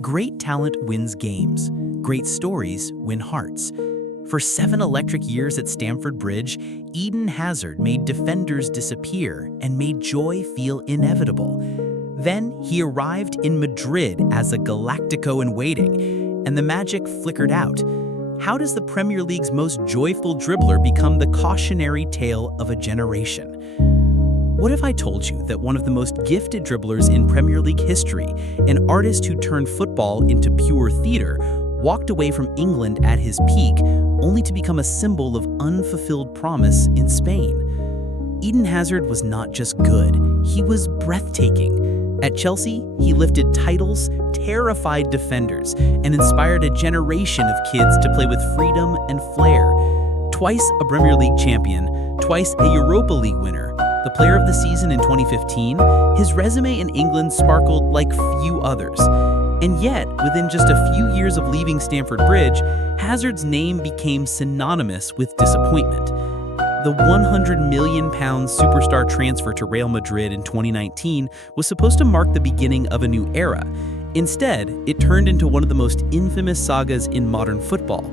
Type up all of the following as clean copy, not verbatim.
Great talent wins games. Great stories win hearts. For 7 electric years at Stamford Bridge, Eden Hazard made defenders disappear and made joy feel inevitable. Then he arrived in Madrid as a Galactico in waiting, and the magic flickered out. How does the Premier League's most joyful dribbler become the cautionary tale of a generation? What if I told you that one of the most gifted dribblers in Premier League history, an artist who turned football into pure theater, walked away from England at his peak, only to become a symbol of unfulfilled promise in Spain? Eden Hazard was not just good, he was breathtaking. At Chelsea, he lifted titles, terrified defenders, and inspired a generation of kids to play with freedom and flair. Twice a Premier League champion, twice a Europa League winner, the player of the season in 2015, his resume in England sparkled like few others. And yet, within just a few years of leaving Stamford Bridge, Hazard's name became synonymous with disappointment. The £100 million superstar transfer to Real Madrid in 2019 was supposed to mark the beginning of a new era. Instead, it turned into one of the most infamous sagas in modern football.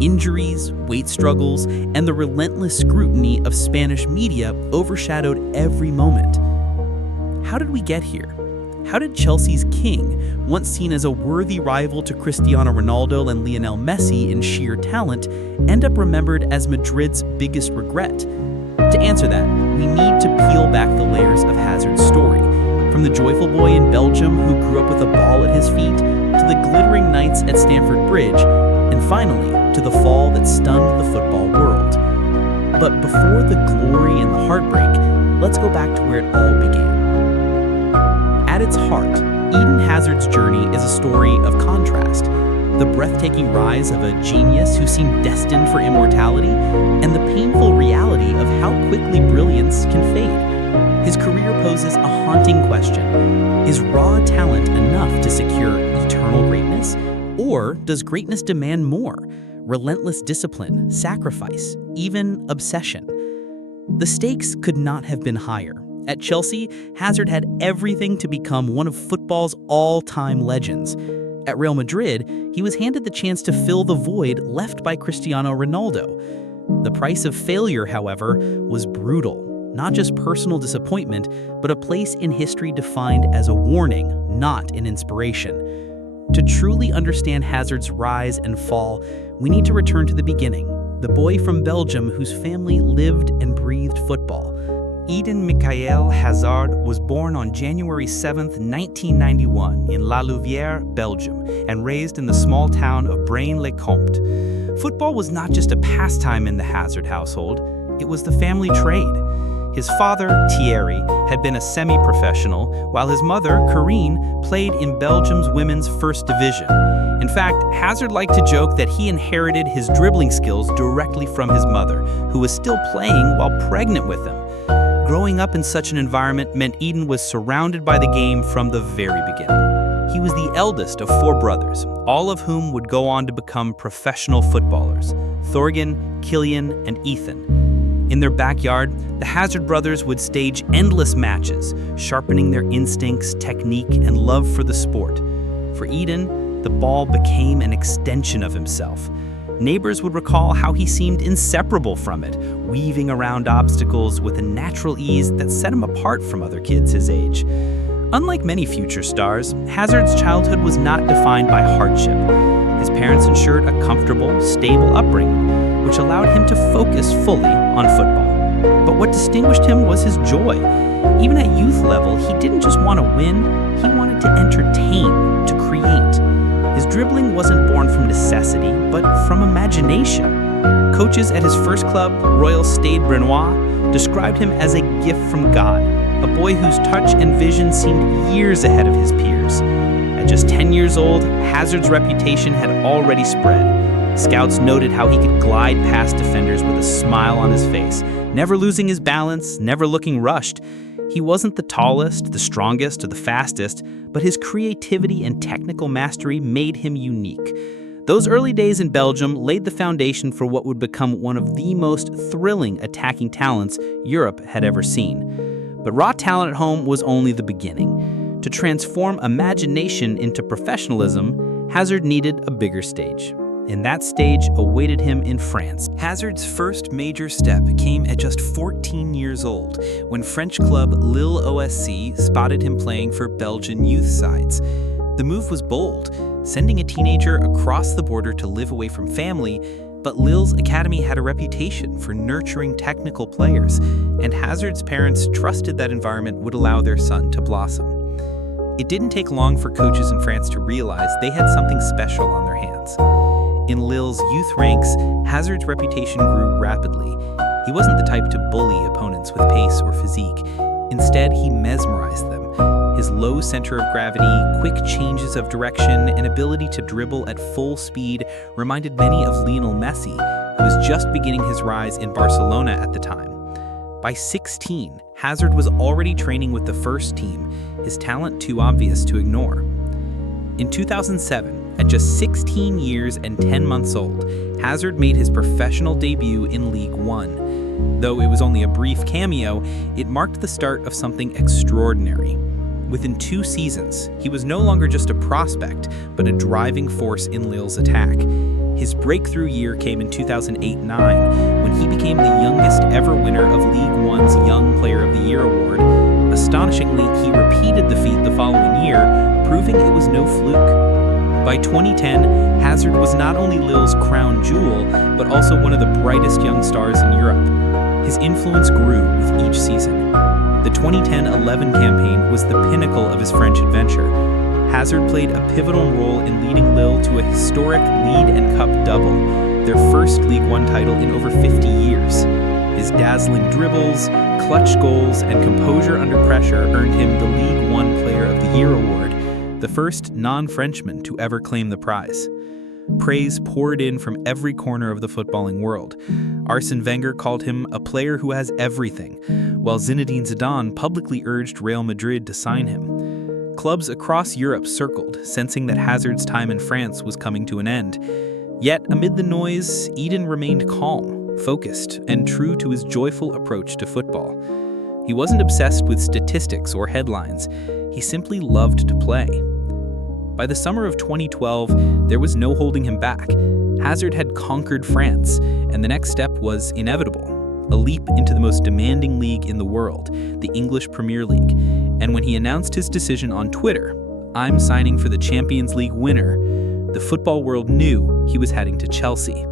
Injuries, weight struggles, and the relentless scrutiny of Spanish media overshadowed every moment. How did we get here? How did Chelsea's king, once seen as a worthy rival to Cristiano Ronaldo and Lionel Messi in sheer talent, end up remembered as Madrid's biggest regret? To answer that, we need to peel back the layers of Hazard's story, from the joyful boy in Belgium who grew up with a ball at his feet, to the glittering nights at Stamford Bridge, and finally, to the fall that stunned the football world. But before the glory and the heartbreak, let's go back to where it all began. At its heart, Eden Hazard's journey is a story of contrast. The breathtaking rise of a genius who seemed destined for immortality, and the painful reality of how quickly brilliance can fade. His career poses a haunting question. Is raw talent enough to secure eternal greatness? Or does greatness demand more? Relentless discipline, sacrifice, even obsession? The stakes could not have been higher. At Chelsea, Hazard had everything to become one of football's all-time legends. At Real Madrid, he was handed the chance to fill the void left by Cristiano Ronaldo. The price of failure, however, was brutal. Not just personal disappointment, but a place in history defined as a warning, not an inspiration. To truly understand Hazard's rise and fall, we need to return to the beginning, the boy from Belgium whose family lived and breathed football. Eden Michael Hazard was born on January 7, 1991 in La Louvière, Belgium, and raised in the small town of Braine-le-Comte. Football was not just a pastime in the Hazard household, it was the family trade. His father, Thierry, had been a semi-professional, while his mother, Corinne, played in Belgium's women's first division. In fact, Hazard liked to joke that he inherited his dribbling skills directly from his mother, who was still playing while pregnant with him. Growing up in such an environment meant Eden was surrounded by the game from the very beginning. He was the eldest of 4 brothers, all of whom would go on to become professional footballers: Thorgan, Killian, and Ethan. In their backyard, the Hazard brothers would stage endless matches, sharpening their instincts, technique, and love for the sport. For Eden, the ball became an extension of himself. Neighbors would recall how he seemed inseparable from it, weaving around obstacles with a natural ease that set him apart from other kids his age. Unlike many future stars, Hazard's childhood was not defined by hardship. His parents ensured a comfortable, stable upbringing, which allowed him to focus fully on football. But what distinguished him was his joy. Even at youth level, he didn't just want to win, he wanted to entertain, to create. His dribbling wasn't born from necessity, but from imagination. Coaches at his first club, Royal Stade Brenois, described him as a gift from God, a boy whose touch and vision seemed years ahead of his peers. At just 10 years old, Hazard's reputation had already spread. Scouts noted how he could glide past defenders with a smile on his face, never losing his balance, never looking rushed. He wasn't the tallest, the strongest, or the fastest, but his creativity and technical mastery made him unique. Those early days in Belgium laid the foundation for what would become one of the most thrilling attacking talents Europe had ever seen. But raw talent at home was only the beginning. To transform imagination into professionalism, Hazard needed a bigger stage. And that stage awaited him in France. Hazard's first major step came at just 14 years old, when French club Lille OSC spotted him playing for Belgian youth sides. The move was bold, sending a teenager across the border to live away from family, but Lille's academy had a reputation for nurturing technical players, and Hazard's parents trusted that environment would allow their son to blossom. It didn't take long for coaches in France to realize they had something special on their hands. In Lille's youth ranks, Hazard's reputation grew rapidly. He wasn't the type to bully opponents with pace or physique. Instead, he mesmerized them. His low center of gravity, quick changes of direction, and ability to dribble at full speed reminded many of Lionel Messi, who was just beginning his rise in Barcelona at the time. By 16, Hazard was already training with the first team, his talent too obvious to ignore. In 2007, at just 16 years and 10 months old, Hazard made his professional debut in Ligue 1. Though it was only a brief cameo, it marked the start of something extraordinary. Within 2 seasons, he was no longer just a prospect, but a driving force in Lille's attack. His breakthrough year came in 2008-09, when he became the youngest ever winner of Ligue 1's Young Player of the Year award. Astonishingly, he repeated the feat the following year, proving it was no fluke. By 2010, Hazard was not only Lille's crown jewel, but also one of the brightest young stars in Europe. His influence grew with each season. The 2010-11 campaign was the pinnacle of his French adventure. Hazard played a pivotal role in leading Lille to a historic lead and cup double, their first Ligue 1 title in over 50 years. His dazzling dribbles, clutch goals, and composure under pressure earned him the Ligue 1 Player of the Year award, the first non-Frenchman to ever claim the prize. Praise poured in from every corner of the footballing world. Arsène Wenger called him a player who has everything, while Zinedine Zidane publicly urged Real Madrid to sign him. Clubs across Europe circled, sensing that Hazard's time in France was coming to an end. Yet, amid the noise, Eden remained calm, focused, and true to his joyful approach to football. He wasn't obsessed with statistics or headlines. He simply loved to play. By the summer of 2012, there was no holding him back. Hazard had conquered France, and the next step was inevitable: a leap into the most demanding league in the world, the English Premier League. And when he announced his decision on Twitter, "I'm signing for the Champions League winner," the football world knew he was heading to Chelsea.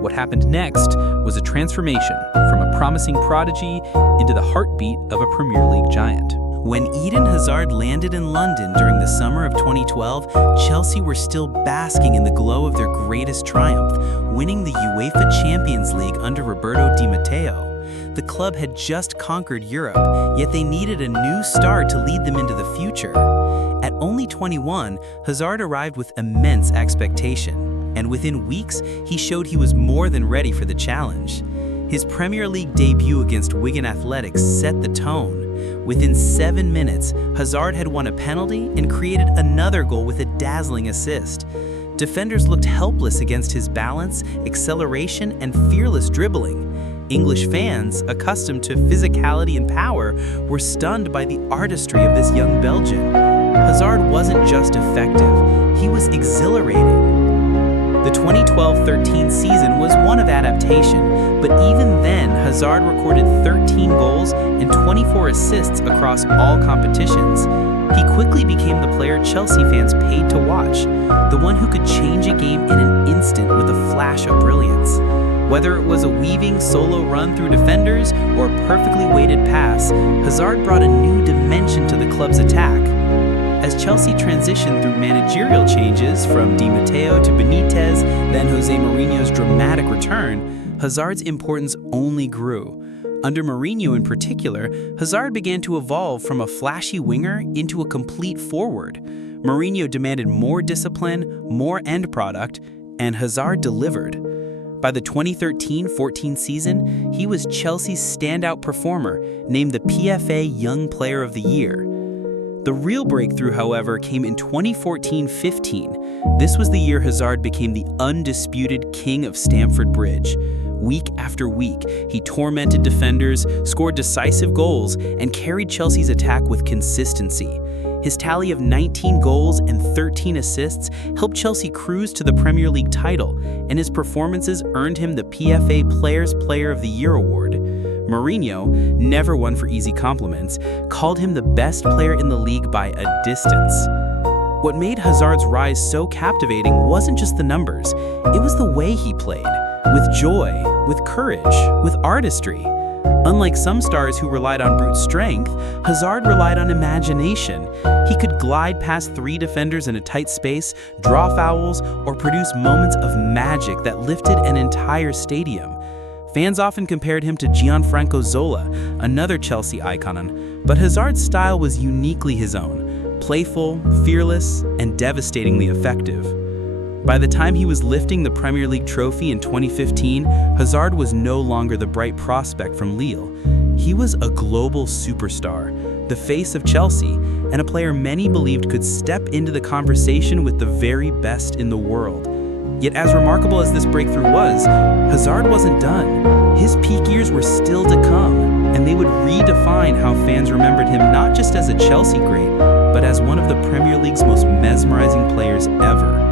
What happened next was a transformation from a promising prodigy into the heartbeat of a Premier League giant. When Eden Hazard landed in London during the summer of 2012, Chelsea were still basking in the glow of their greatest triumph, winning the UEFA Champions League under Roberto Di Matteo. The club had just conquered Europe, yet they needed a new star to lead them into the future. At only 21, Hazard arrived with immense expectation, and within weeks, he showed he was more than ready for the challenge. His Premier League debut against Wigan Athletics set the tone. Within 7 minutes, Hazard had won a penalty and created another goal with a dazzling assist. Defenders looked helpless against his balance, acceleration, and fearless dribbling. English fans, accustomed to physicality and power, were stunned by the artistry of this young Belgian. Hazard wasn't just effective, he was exhilarating. The 2012-13 season was one of adaptation, but even then, Hazard recorded 13 goals and 24 assists across all competitions. He quickly became the player Chelsea fans paid to watch, the one who could change a game in an instant with a flash of brilliance. Whether it was a weaving solo run through defenders or a perfectly weighted pass, Hazard brought a new dimension to the club's attack. As Chelsea transitioned through managerial changes from Di Matteo to Benitez, then Jose Mourinho's dramatic return, Hazard's importance only grew. Under Mourinho in particular, Hazard began to evolve from a flashy winger into a complete forward. Mourinho demanded more discipline, more end product, and Hazard delivered. By the 2013-14 season, he was Chelsea's standout performer, named the PFA Young Player of the Year. The real breakthrough, however, came in 2014-15. This was the year Hazard became the undisputed king of Stamford Bridge. Week after week, he tormented defenders, scored decisive goals, and carried Chelsea's attack with consistency. His tally of 19 goals and 13 assists helped Chelsea cruise to the Premier League title, and his performances earned him the PFA Players Player of the Year award. Mourinho, never one for easy compliments, called him the best player in the league by a distance. What made Hazard's rise so captivating wasn't just the numbers, it was the way he played, with joy, with courage, with artistry. Unlike some stars who relied on brute strength, Hazard relied on imagination. He could glide past 3 defenders in a tight space, draw fouls, or produce moments of magic that lifted an entire stadium. Fans often compared him to Gianfranco Zola, another Chelsea icon, but Hazard's style was uniquely his own, playful, fearless, and devastatingly effective. By the time he was lifting the Premier League trophy in 2015, Hazard was no longer the bright prospect from Lille. He was a global superstar, the face of Chelsea, and a player many believed could step into the conversation with the very best in the world. Yet as remarkable as this breakthrough was, Hazard wasn't done. His peak years were still to come, and they would redefine how fans remembered him not just as a Chelsea great, but as one of the Premier League's most mesmerizing players ever.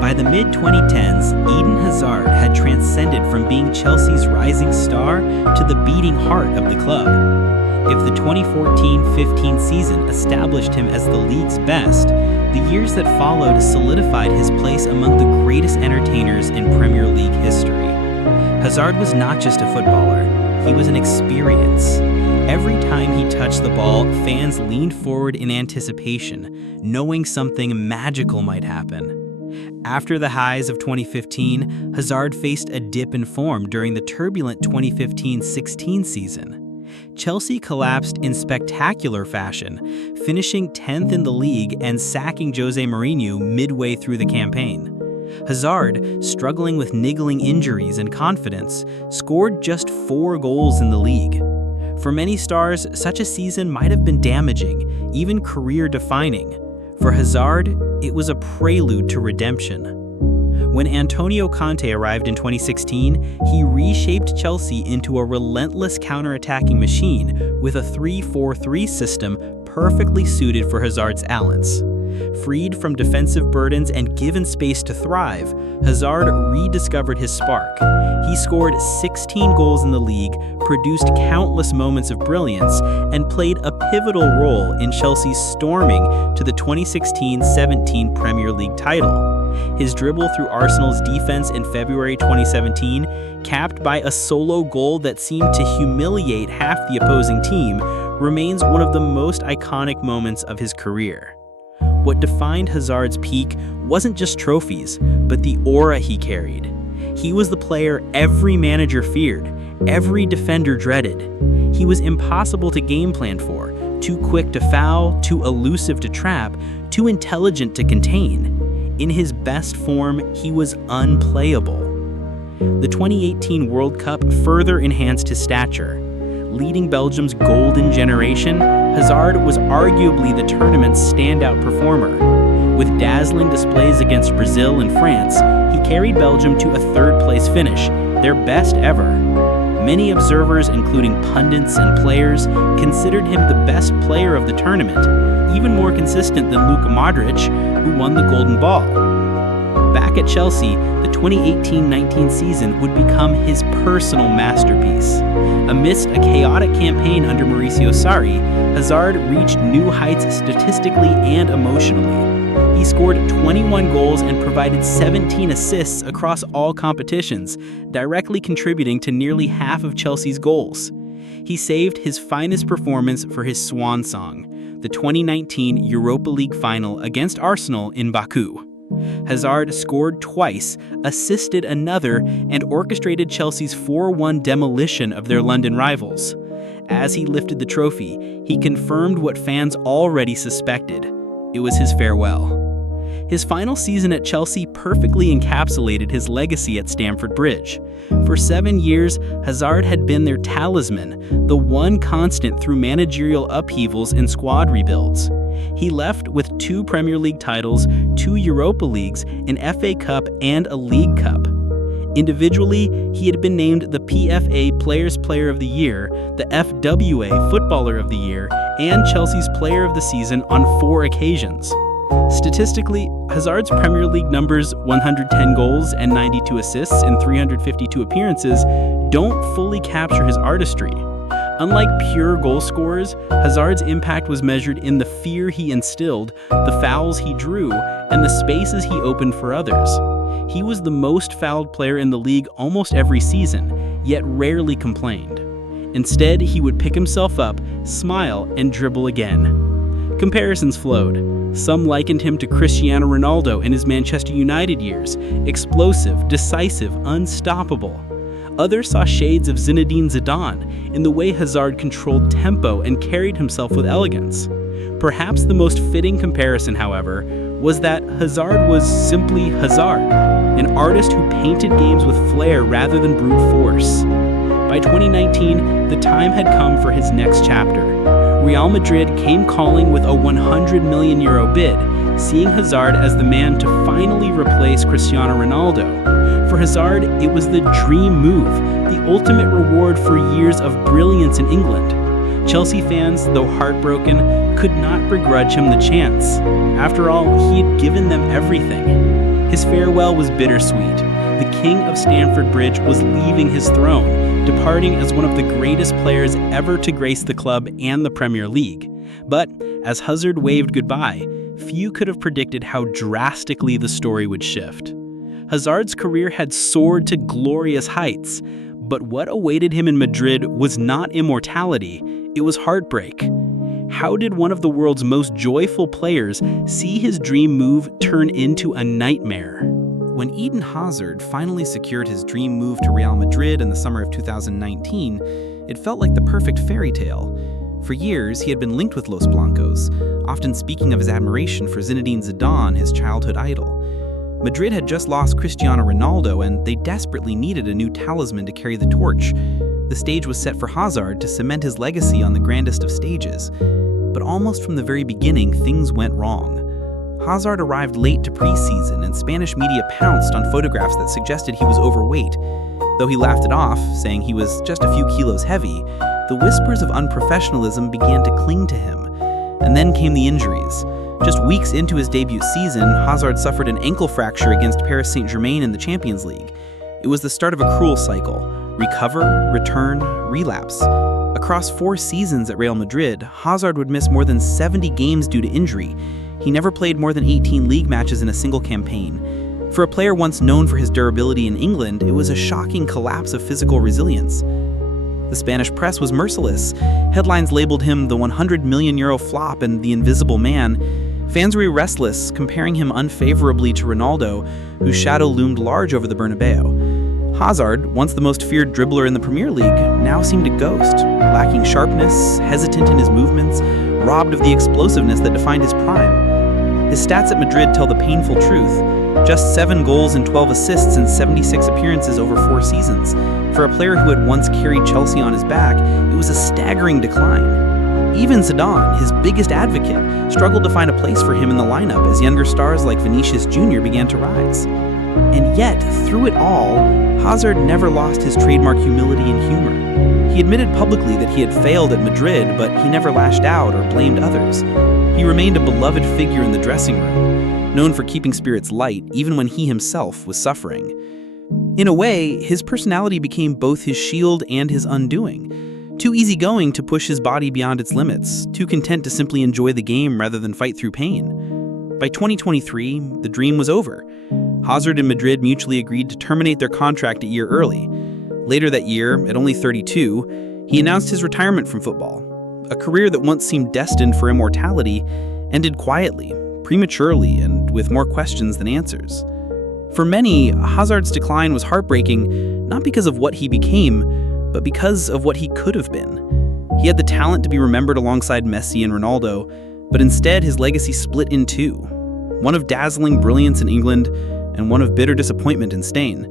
By the mid-2010s, Eden Hazard had transcended from being Chelsea's rising star to the beating heart of the club. If the 2014-15 season established him as the league's best, the years that followed solidified his place among the greatest entertainers in Premier League history. Hazard was not just a footballer, he was an experience. Every time he touched the ball, fans leaned forward in anticipation, knowing something magical might happen. After the highs of 2015, Hazard faced a dip in form during the turbulent 2015-16 season. Chelsea collapsed in spectacular fashion, finishing 10th in the league and sacking Jose Mourinho midway through the campaign. Hazard, struggling with niggling injuries and confidence, scored just 4 goals in the league. For many stars, such a season might have been damaging, even career-defining. For Hazard, it was a prelude to redemption. When Antonio Conte arrived in 2016, he reshaped Chelsea into a relentless counter-attacking machine with a 3-4-3 system perfectly suited for Hazard's talents. Freed from defensive burdens and given space to thrive, Hazard rediscovered his spark. He scored 16 goals in the league, produced countless moments of brilliance, and played a pivotal role in Chelsea's storming to the 2016-17 Premier League title. His dribble through Arsenal's defense in February 2017, capped by a solo goal that seemed to humiliate half the opposing team, remains one of the most iconic moments of his career. What defined Hazard's peak wasn't just trophies, but the aura he carried. He was the player every manager feared, every defender dreaded. He was impossible to game plan for, too quick to foul, too elusive to trap, too intelligent to contain. In his best form, he was unplayable. The 2018 World Cup further enhanced his stature. Leading Belgium's golden generation, Hazard was arguably the tournament's standout performer. With dazzling displays against Brazil and France, he carried Belgium to a 3rd-place finish, their best ever. Many observers, including pundits and players, considered him the best player of the tournament, even more consistent than Luka Modric, who won the Golden Ball. Back at Chelsea, the 2018-19 season would become his personal masterpiece. Amidst a chaotic campaign under Mauricio Sarri, Hazard reached new heights statistically and emotionally. He scored 21 goals and provided 17 assists across all competitions, directly contributing to nearly half of Chelsea's goals. He saved his finest performance for his swan song, the 2019 Europa League final against Arsenal in Baku. Hazard scored twice, assisted another, and orchestrated Chelsea's 4-1 demolition of their London rivals. As he lifted the trophy, he confirmed what fans already suspected. It was his farewell. His final season at Chelsea perfectly encapsulated his legacy at Stamford Bridge. For 7 years, Hazard had been their talisman, the one constant through managerial upheavals and squad rebuilds. He left with 2 Premier League titles, 2 Europa Leagues, an FA Cup, and a League Cup. Individually, he had been named the PFA Players Player of the Year, the FWA Footballer of the Year, and Chelsea's Player of the Season on 4 occasions. Statistically, Hazard's Premier League numbers, 110 goals and 92 assists in 352 appearances, don't fully capture his artistry. Unlike pure goal scorers, Hazard's impact was measured in the fear he instilled, the fouls he drew, and the spaces he opened for others. He was the most fouled player in the league almost every season, yet rarely complained. Instead, he would pick himself up, smile, and dribble again. Comparisons flowed. Some likened him to Cristiano Ronaldo in his Manchester United years, explosive, decisive, unstoppable. Others saw shades of Zinedine Zidane in the way Hazard controlled tempo and carried himself with elegance. Perhaps the most fitting comparison, however, was that Hazard was simply Hazard, an artist who painted games with flair rather than brute force. By 2019, the time had come for his next chapter. Real Madrid came calling with a €100 million bid, seeing Hazard as the man to finally replace Cristiano Ronaldo. For Hazard, it was the dream move, the ultimate reward for years of brilliance in England. Chelsea fans, though heartbroken, could not begrudge him the chance. After all, he had given them everything. His farewell was bittersweet. The king of Stamford Bridge was leaving his throne, departing as one of the greatest players ever to grace the club and the Premier League. But as Hazard waved goodbye, few could have predicted how drastically the story would shift. Hazard's career had soared to glorious heights, but what awaited him in Madrid was not immortality, it was heartbreak. How did one of the world's most joyful players see his dream move turn into a nightmare? When Eden Hazard finally secured his dream move to Real Madrid in the summer of 2019, it felt like the perfect fairy tale. For years, he had been linked with Los Blancos, often speaking of his admiration for Zinedine Zidane, his childhood idol. Madrid had just lost Cristiano Ronaldo, and they desperately needed a new talisman to carry the torch. The stage was set for Hazard to cement his legacy on the grandest of stages. But almost from the very beginning, things went wrong. Hazard arrived late to preseason, and Spanish media pounced on photographs that suggested he was overweight. Though he laughed it off, saying he was just a few kilos heavy, the whispers of unprofessionalism began to cling to him. And then came the injuries. Just weeks into his debut season, Hazard suffered an ankle fracture against Paris Saint-Germain in the Champions League. It was the start of a cruel cycle: recover, return, relapse. Across 4 seasons at Real Madrid, Hazard would miss more than 70 games due to injury. He never played more than 18 league matches in a single campaign. For a player once known for his durability in England, it was a shocking collapse of physical resilience. The Spanish press was merciless. Headlines labeled him the €100 million flop and the invisible man. Fans were restless, comparing him unfavorably to Ronaldo, whose shadow loomed large over the Bernabeu. Hazard, once the most feared dribbler in the Premier League, now seemed a ghost, lacking sharpness, hesitant in his movements, robbed of the explosiveness that defined his prime. His stats at Madrid tell the painful truth: just 7 goals and 12 assists in 76 appearances over 4 seasons. For a player who had once carried Chelsea on his back, it was a staggering decline. Even Zidane, his biggest advocate, struggled to find a place for him in the lineup as younger stars like Vinicius Jr. began to rise. And yet, through it all, Hazard never lost his trademark humility and humor. He admitted publicly that he had failed at Madrid, but he never lashed out or blamed others. He remained a beloved figure in the dressing room, known for keeping spirits light even when he himself was suffering. In a way, his personality became both his shield and his undoing. Too easygoing to push his body beyond its limits, too content to simply enjoy the game rather than fight through pain. By 2023, the dream was over. Hazard and Madrid mutually agreed to terminate their contract a year early. Later that year, at only 32, he announced his retirement from football. A career that once seemed destined for immortality ended quietly, prematurely, and with more questions than answers. For many, Hazard's decline was heartbreaking, not because of what he became, but because of what he could have been. He had the talent to be remembered alongside Messi and Ronaldo, but instead his legacy split in two: one of dazzling brilliance in England and one of bitter disappointment in Spain.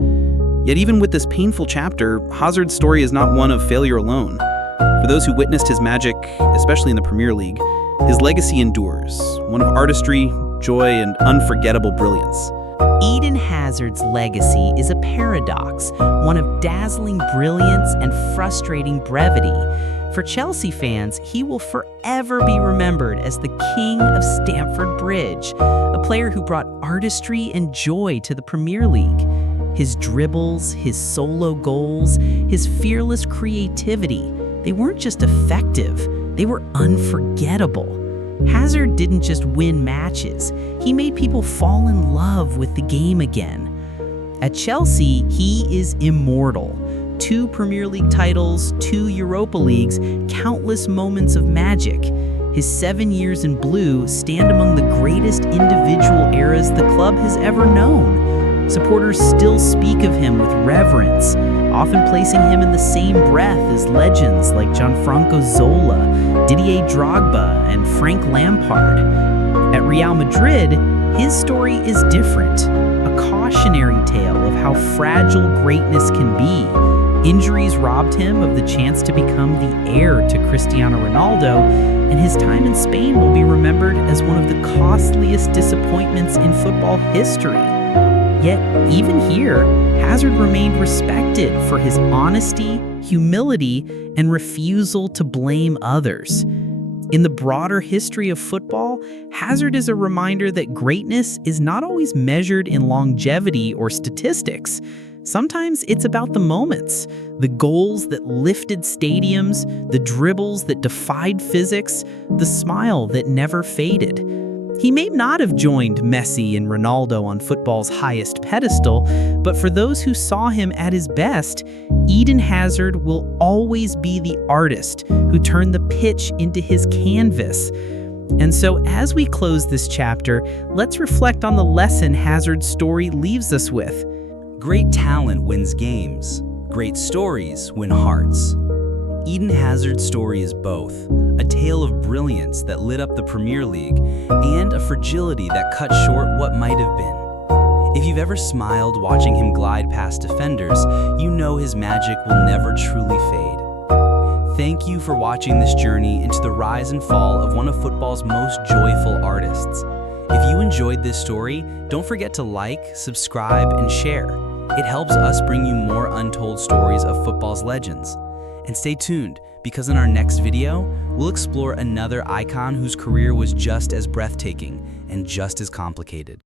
Yet even with this painful chapter, Hazard's story is not one of failure alone. For those who witnessed his magic, especially in the Premier League, his legacy endures, one of artistry, joy, and unforgettable brilliance. Eden Hazard's legacy is a paradox, one of dazzling brilliance and frustrating brevity. For Chelsea fans, he will forever be remembered as the king of Stamford Bridge, a player who brought artistry and joy to the Premier League. His dribbles, his solo goals, his fearless creativity, they weren't just effective, they were unforgettable. Hazard didn't just win matches, he made people fall in love with the game again. At Chelsea, he is immortal. 2 Premier League titles, 2 Europa Leagues, countless moments of magic. His 7 years in blue stand among the greatest individual eras the club has ever known. Supporters still speak of him with reverence, often placing him in the same breath as legends like Gianfranco Zola, Didier Drogba, and Frank Lampard. At Real Madrid, his story is different, a cautionary tale of how fragile greatness can be. Injuries robbed him of the chance to become the heir to Cristiano Ronaldo, and his time in Spain will be remembered as one of the costliest disappointments in football history. Yet, even here, Hazard remained respected for his honesty, humility, and refusal to blame others. In the broader history of football, Hazard is a reminder that greatness is not always measured in longevity or statistics. Sometimes it's about the moments, the goals that lifted stadiums, the dribbles that defied physics, the smile that never faded. He may not have joined Messi and Ronaldo on football's highest pedestal, but for those who saw him at his best, Eden Hazard will always be the artist who turned the pitch into his canvas. And so as we close this chapter, let's reflect on the lesson Hazard's story leaves us with. Great talent wins games. Great stories win hearts. Eden Hazard's story is both a tale of brilliance that lit up the Premier League and a fragility that cut short what might have been. If you've ever smiled watching him glide past defenders, you know his magic will never truly fade. Thank you for watching this journey into the rise and fall of one of football's most joyful artists. If you enjoyed this story, don't forget to like, subscribe, and share. It helps us bring you more untold stories of football's legends. And stay tuned, because in our next video, we'll explore another icon whose career was just as breathtaking and just as complicated.